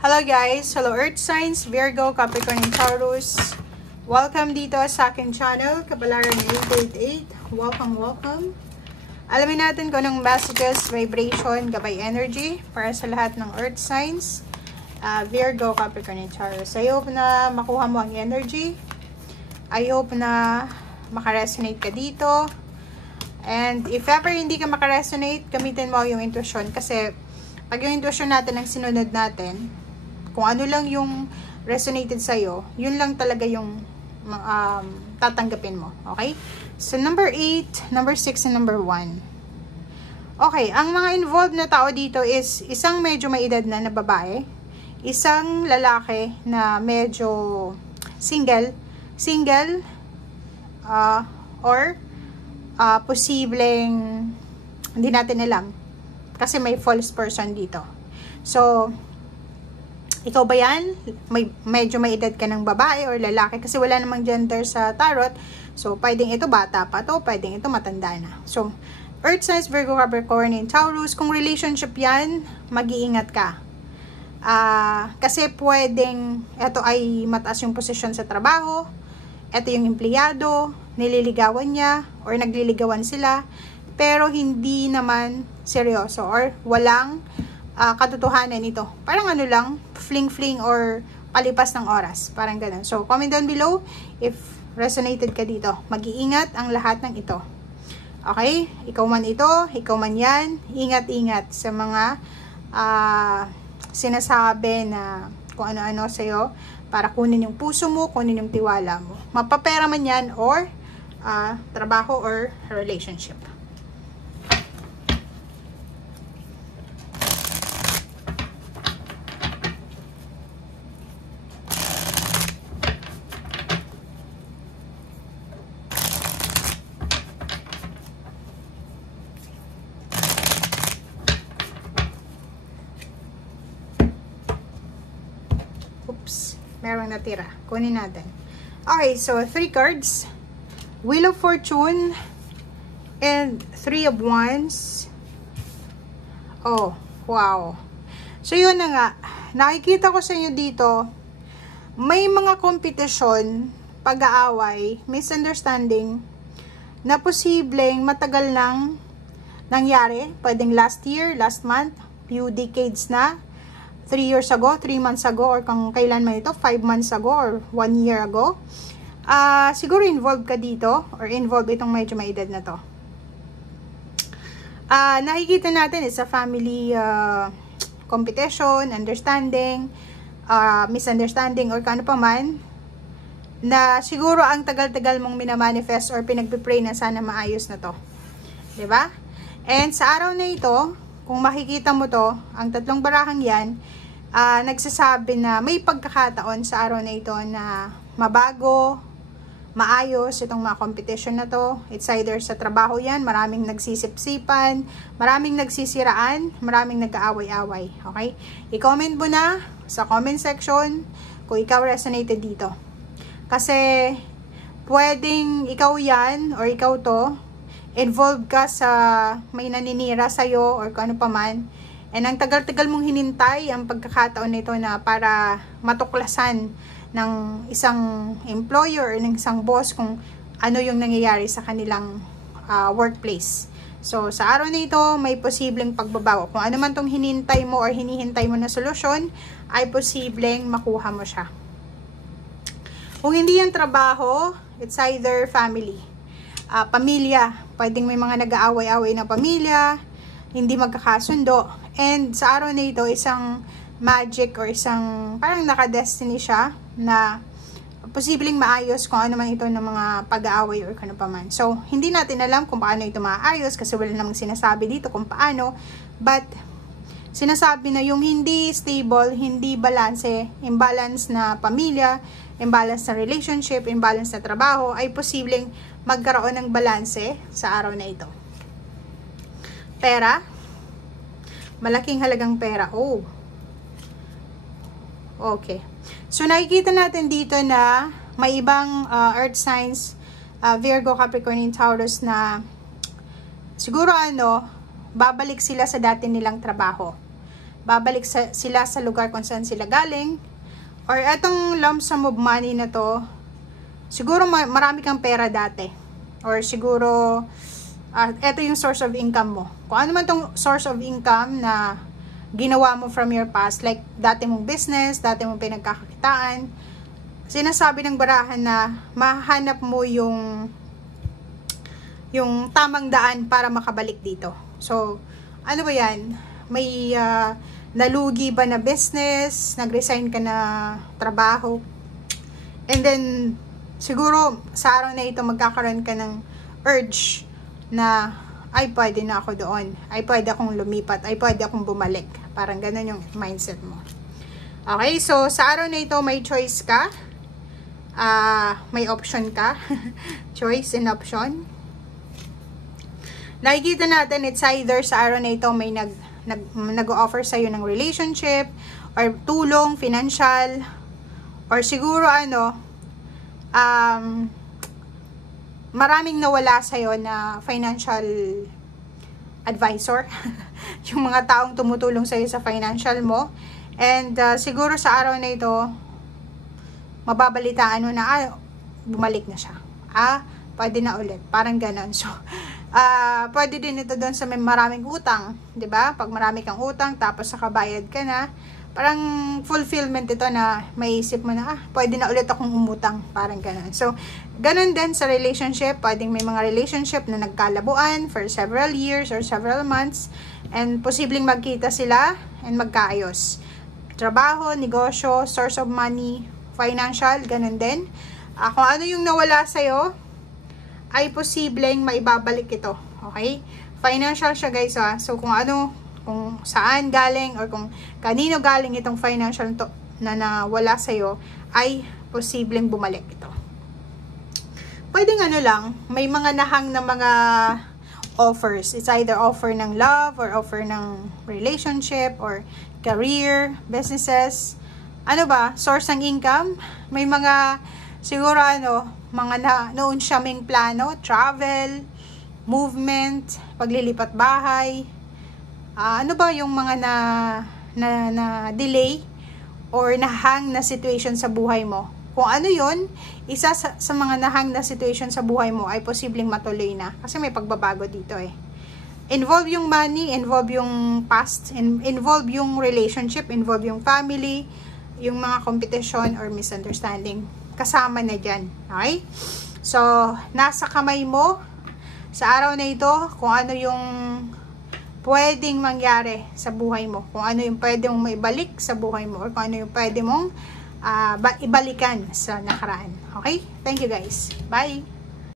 Hello guys! Hello Earth Signs, Virgo, Capricorn, and Taurus. Welcome dito sa aking channel, Kapalaran 888. Welcome. Alamin natin kung anong messages, vibration, gabay energy para sa lahat ng Earth Signs, Virgo, Capricorn, and Taurus. I hope na makuha mo ang energy. I hope na makaresonate ka dito. And if ever hindi ka makaresonate, gamitin mo yung intuition. Kasi pag yung intuition natin ang sinunod natin, kung ano lang yung resonated sa'yo, yun lang talaga yung tatanggapin mo. Okay? So, number 8, number 6, and number 1. Okay, ang mga involved na tao dito is isang medyo may edad na babae, isang lalaki na medyo single, or posibleng hindi natin alam kasi may false person dito. So, ikaw ba yan? Medyo may edad ka ng babae or lalaki kasi wala namang gender sa tarot. So, pwedeng ito bata pa to, pwedeng ito matanda na. So, Earth Signs, Virgo, Capricorn, and Taurus, kung relationship yan, mag-iingat ka. Kasi pwedeng, ito ay mataas yung posisyon sa trabaho, ito yung empleyado, nililigawan niya, or nagliligawan sila, pero hindi naman seryoso, or walang katotohanan ito. Parang ano lang, fling-fling or palipas ng oras. Parang ganun. So, comment down below if resonated ka dito. Mag-iingat ang lahat ng ito. Okay? Ikaw man ito, ikaw man yan. Ingat-ingat sa mga sinasabi na kung ano-ano sa'yo para kunin yung puso mo, kunin yung tiwala mo. Mapapera man yan or trabaho or relationship. Merong natira. Kunin natin. Okay, so 3 cards. Wheel of Fortune and 3 of Wands. Oh, wow. So yun na nga. Nakikita ko sa inyo dito, may mga kompetisyon, pag-aaway, misunderstanding na posibleng matagal nang nangyari. Pwedeng last year, last month, few decades na. 3 years ago, 3 months ago, or kung kailan man ito, 5 months ago, or 1 year ago. Siguro involved ka dito, or involved itong medyo may edad na to. Nakikita natin is a family competition, understanding, misunderstanding, or kano pa man, na siguro ang tagal-tagal mong minamanifest or pinagpipray na sana maayos na to. Diba? And sa araw na ito, kung makikita mo to, ang tatlong barahang yan, nagsasabi na may pagkakataon sa araw na ito na mabago, maayos itong mga competition na to. It's either sa trabaho yan, maraming nagsisipsipan, maraming nagsisiraan, maraming nag-aaway-away. Okay? I-comment mo na sa comment section kung ikaw resonated dito. Kasi pwedeng ikaw yan or ikaw to, involved ka sa may naninira sa'yo or kung ano pa man. And ang tagal-tagal mong hinintay ang pagkakataon nito na para matuklasan ng isang employer or ng isang boss kung ano yung nangyayari sa kanilang workplace. So, sa araw na ito, may posibleng pagbabago. Kung ano man tong hinintay mo or hinihintay mo na solusyon, ay posibleng makuha mo siya. Kung hindi yung trabaho, it's either family. Pamilya, pwedeng may mga nag-aaway-away na pamilya, hindi magkakasundo. And sa araw na ito, isang magic or isang parang naka-destiny siya na posibleng maayos kung ano man ito ng mga pag-aaway or kano pa man. So, hindi natin alam kung paano ito maayos kasi wala namang sinasabi dito kung paano. But, sinasabi na yung hindi stable, hindi balanse, imbalance na pamilya, imbalance na relationship, imbalance na trabaho, ay posibleng magkaroon ng balanse sa araw na ito. Pera. Malaking halagang pera. Oh. Okay. So, nakikita natin dito na may ibang Earth Signs, Virgo, Capricorn, and Taurus na siguro babalik sila sa dati nilang trabaho. babalik sila sa lugar kung saan sila galing. Or etong lump sum of money na to, siguro marami kang pera dati. Or siguro, eto yung source of income mo. Kung ano man tong source of income na ginawa mo from your past, like dati mong business, dati mong pinagkakakitaan, sinasabi ng barahan na mahanap mo yung tamang daan para makabalik dito. So, ano ba yan? May nalugi ba na business? Nag-resign ka na trabaho? And then, siguro, sa araw na ito, magkakaroon ka ng urge na, ay, pwede na ako doon. Ay, pwede akong lumipat. Ay, pwede akong bumalik. Parang ganun yung mindset mo. Okay, so, sa araw na ito, may choice ka. May option ka. Choice and option. Nakikita natin, it's either sa araw na ito, may nag-offer sa'yo ng relationship, or tulong, financial, or siguro maraming nawala sa'yo na financial advisor. Yung mga taong tumutulong sa'yo sa financial mo. And siguro sa araw na ito, mababalitaan mo na, bumalik na siya. Pwede na ulit. Parang ganon. So, pwede din ito doon sa may maraming utang, 'di ba? Pag marami kang utang tapos nakabayad ka na, parang fulfillment ito na maiisip mo na pwede na ulit akong umutang, parang ganoon. So, ganoon din sa relationship, pwedeng may mga relationship na nagkalabuan for several years or several months and posibleng magkita sila and magkaayos. Trabaho, negosyo, source of money, financial, ganoon din. Kung ano yung nawala sa'yo, ay posibleng maibabalik ito. Okay? Financial siya, guys. So, kung saan galing or kung kanino galing itong financial na nawala sa'yo, ay posibleng bumalik ito. Pwedeng lang, may mga nahang na mga offers. It's either offer ng love or offer ng relationship or career, businesses. Source ng income. May mga, siguro mga noon siya may plano, travel, movement, paglilipat bahay. Yung mga na delay or nahang na situation sa buhay mo. Kung ano yun, isa sa mga nahang na situation sa buhay mo ay posibleng matuloy na. Kasi may pagbabago dito eh. Involve yung money, involve yung past, involve yung relationship, involve yung family, yung mga competition or misunderstanding. Kasama na dyan. Okay? So, nasa kamay mo sa araw na ito kung ano yung pwedeng mangyari sa buhay mo. Kung ano yung pwede mong maibalik sa buhay mo or kung ano yung pwede mong ibalikan sa nakaraan. Okay? Thank you guys. Bye!